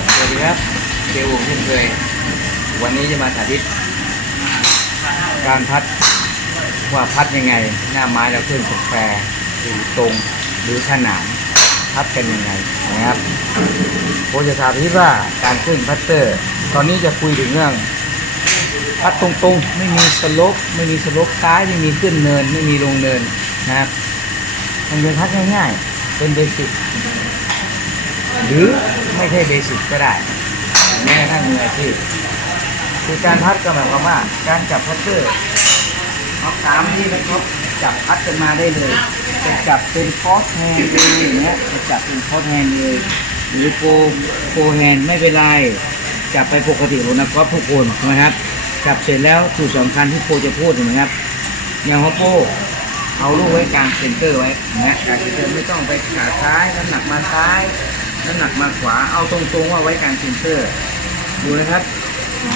ับสวัสดีครับ เจวงเช่นเคย วันนี้จะมาสาธิต การพัดว่าพัดยังไง หน้าไม้เราขึ้นสแควร์หรือตรงหรือขนานพัดกันยังไงนะครับผมจะสาธิตว่าการขึ้นพัตเตอร์ ตอนนี้จะคุยถึงเรื่อง พัดตรงๆ ไม่มีสลปไม่มีสลปซ้ายไม่มีขึ้นเนิน ไม่มีลงเนินนะครับมันเป็นพัดง่ายๆ เป็นเบสิก หรือไม่ใช่เบสิกก็ได้แม้กระทั่งมืออาชีพคือการพัดก็หมายความว่า การจับพัดเตอร์เอาตามที่นะครับจับพัดกันมาได้เลยจะจับเป็นคอสแฮนด์เลยอย่างเงี้ยจะจับเป็นคอสแฮนด์เลยหรือโปโปแฮนด์ไม่เป็นไรจับไปปกติของนักกอล์ฟทุกคนนะครับจับเสร็จแล้วสูตรสำคัญที่โปจะพูดนะครับอย่างของโปเอาลูกไว้กลางเซนเตอร์ไว้นะกลางเซนเตอร์ไม่ต้องไปขาซ้ายน้ำหนักมาซ้าย น้ำหนักมาขวา เอาตรงๆว่าไว้กลางเซนเตอร์ ดูนะครับ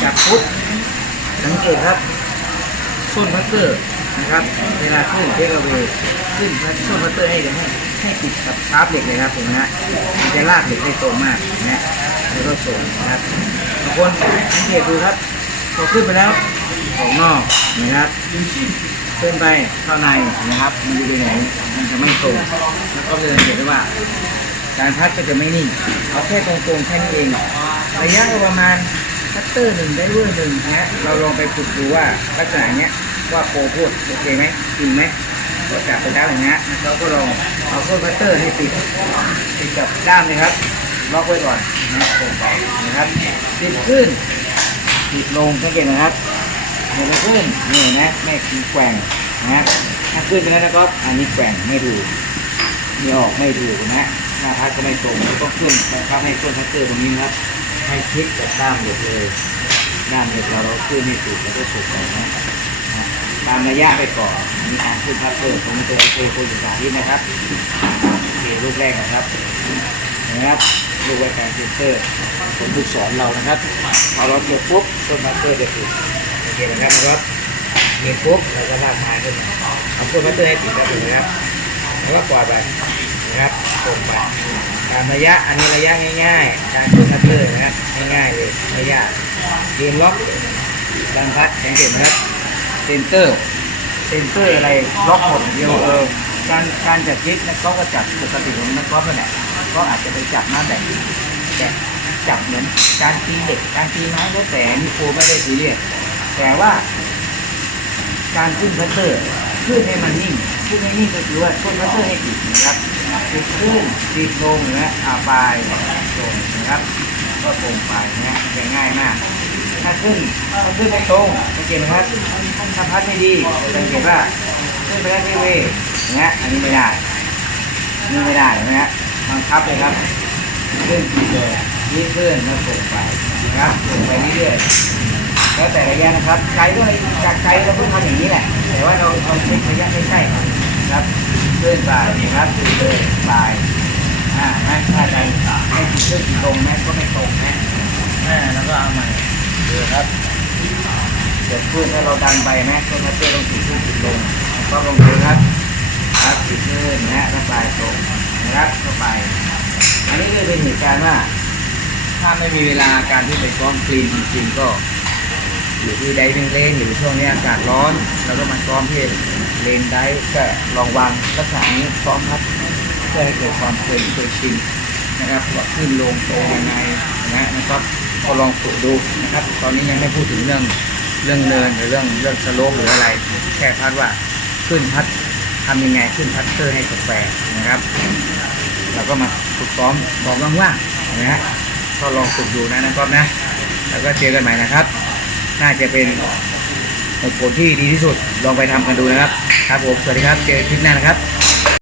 จับปุ๊บสังเกตครับส้นพัตเตอร์นะครับ เวลาขึ้นเทคเวขึ้นส้นพัตเตอร์ให้ให้ให้ติดกับชาร์ปเหล็กเลยครับเห็นไหมฮะมันจะลากเหล็กได้ตรงมากนะแล้วก็ส่งนะครับบางคนสังเกตดูครับพอขึ้นไปแล้วออกนอกนะครับขึ้นไปเข้าในนะครับ มันอยู่ในไหนมันจะไม่ตรงแล้วก็เลยเห็นได้ว่า การพัดก็จะไม่นิ่ง เอาแค่ตรงๆแค่นี้เองระยะประมาณคัตเตอร์หนึ่งได้ด้วยหนึ่งนะเราลองไปฝึกดูว่าลักษณะเนี้ยว่าโปรพูดโอเคไหมจริงไหมเราจับไปแล้อย่างเงี้ยเราก็ลองเอาโซ่คัตเตอร์ให้ติดติดกับด้ามเลยครับล็อกไว้ก่อนนะตรงไปนะครับติดขึ้นติดลงสังเกตนะครับเห็นไหมขึ้นนี่นะแม่ขีแกว่งนะถ้าขึ้นไปแล้วนะครับอันนี้แกว่งไม่ถูกมีออกไม่ถูกนะ น้าพัดก็ไม่ตรงแล้วก็ขึ้นนะครับให้ต้นพัตเตอร์ตรงนี้นะครับ ให้คลิกกับด้ามเหล็กเลยด้ามเหล็กเราเราขึ้นให้ถูกแล้วก็ถูกไปนะตามระยะไปก่อนมีการขึ้นพัตเตอร์ตรงตัวเทโคอยู่สาธิตนะครับโอเครูปแรกนะครับนะครับรูไว้การฟิลเตอร์ผมลูกศรเรานะครับพอเราเก็บปุ๊บต้นพัตเตอร์จะถูกโอเคนะครับนะครับเก็บปุ๊บเราก็ลากมาขึ้นมาเอาต้นพัตเตอร์ให้ติดแล้วถูกไหมครับแล้วก็ปล่อยไป นะครับตรงไปตามระยะอันนี้ระยะง่ายๆการขึ้นคัตเตอร์นะครับง่ายๆเลยไม่ยากเกมล็อกดันพัดสังเกตนะครับเซนเตอร์เซนเตอร์อะไรล็อกหมดเดียวเออการการจัดยึดนักกอล์ฟก็จับปกติของนักกอล์ฟนั่นแหละก็อาจจะไปจับหน้าแบบแต่จับเหมือนการตีเด็กการตีไม้แล้วแต่นี่โคไม่ได้ซีเรียสแต่ว่า การขึ้นพัตเตอร์ ขึ้นให้มันนิ่งขึ้นให้นิ่งก็คือว่าขึ้นพัตเตอร์ให้ติดนะครับติดขึ้นติดลงนะอ่าปลายลงนะครับ ก็ตรงไปนะจะง่ายมาก ถ้าขึ้นถ้าขึ้นไม่ตรงสังเกตนะครับถ้าพัดไม่ดีสังเกตว่าขึ้นไปได้ที่เวนะฮะอันนี้ไม่ได้นี่ไม่ได้นะฮะบังคับเลยครับ ขึ้นทีเดียนี่ขึ้นแล้วตรงไปนะครับตรงไปเรื่อยๆ แล้วแต่ระยะนะครับใจก็เลยจากใจเราต้องทำอย่างนี้แหละ แต่ว่าเราเราเช็คระยะใกล้ๆนะครับเลื่อนไปนะครับเลื่อนไปอ่านะถ้าใจให้ติดเครื่องติดตรงนะก็ไม่ตรงนะอ่าแล้วก็เอาใหม่ดูครับเกิดขึ้นถ้าเราดันไปนะก็มาเพื่อต้องติดขึ้นติดลงก็ลงดูครับครับติดขึ้นนะแล้วปลายตรงนะครับเข้าไปอันนี้ก็เป็นเหตุการณ์ว่าถ้าไม่มีเวลาการที่ไปซ้อมคลีนจริงๆก็ อยู่ที่ไดวิ่งเลนหรือช่วงนี้อากาศร้อนเราก็มาซ้อมที่เลนได้ก็ลองวางลักษณะนี้ซ้อมครับเพื่อให้เกิดความเคยเคยชินนะครับว่าขึ้นลงโตยังไงนะนะครับก็ลองฝึกดูนะครับ ตอนนี้ยังไม่พูดถึงเรื่องเรื่องเนินหรือเรื่องเรื่องสโลปหรืออะไร แค่พัดว่าขึ้นพัดทำยังไงขึ้นพัดเตอร์ให้สแควร์นะครับ เราก็มาฝึกซ้อมซ้อมว่างๆนะฮะก็ลองฝึกดูนะนะครับนะ แล้วก็เจอกันใหม่นะครับ น่าจะเป็นผลที่ดีที่สุดลองไปทำกันดูนะครับ ครับผมสวัสดีครับเจอคลิปหน้านะครับ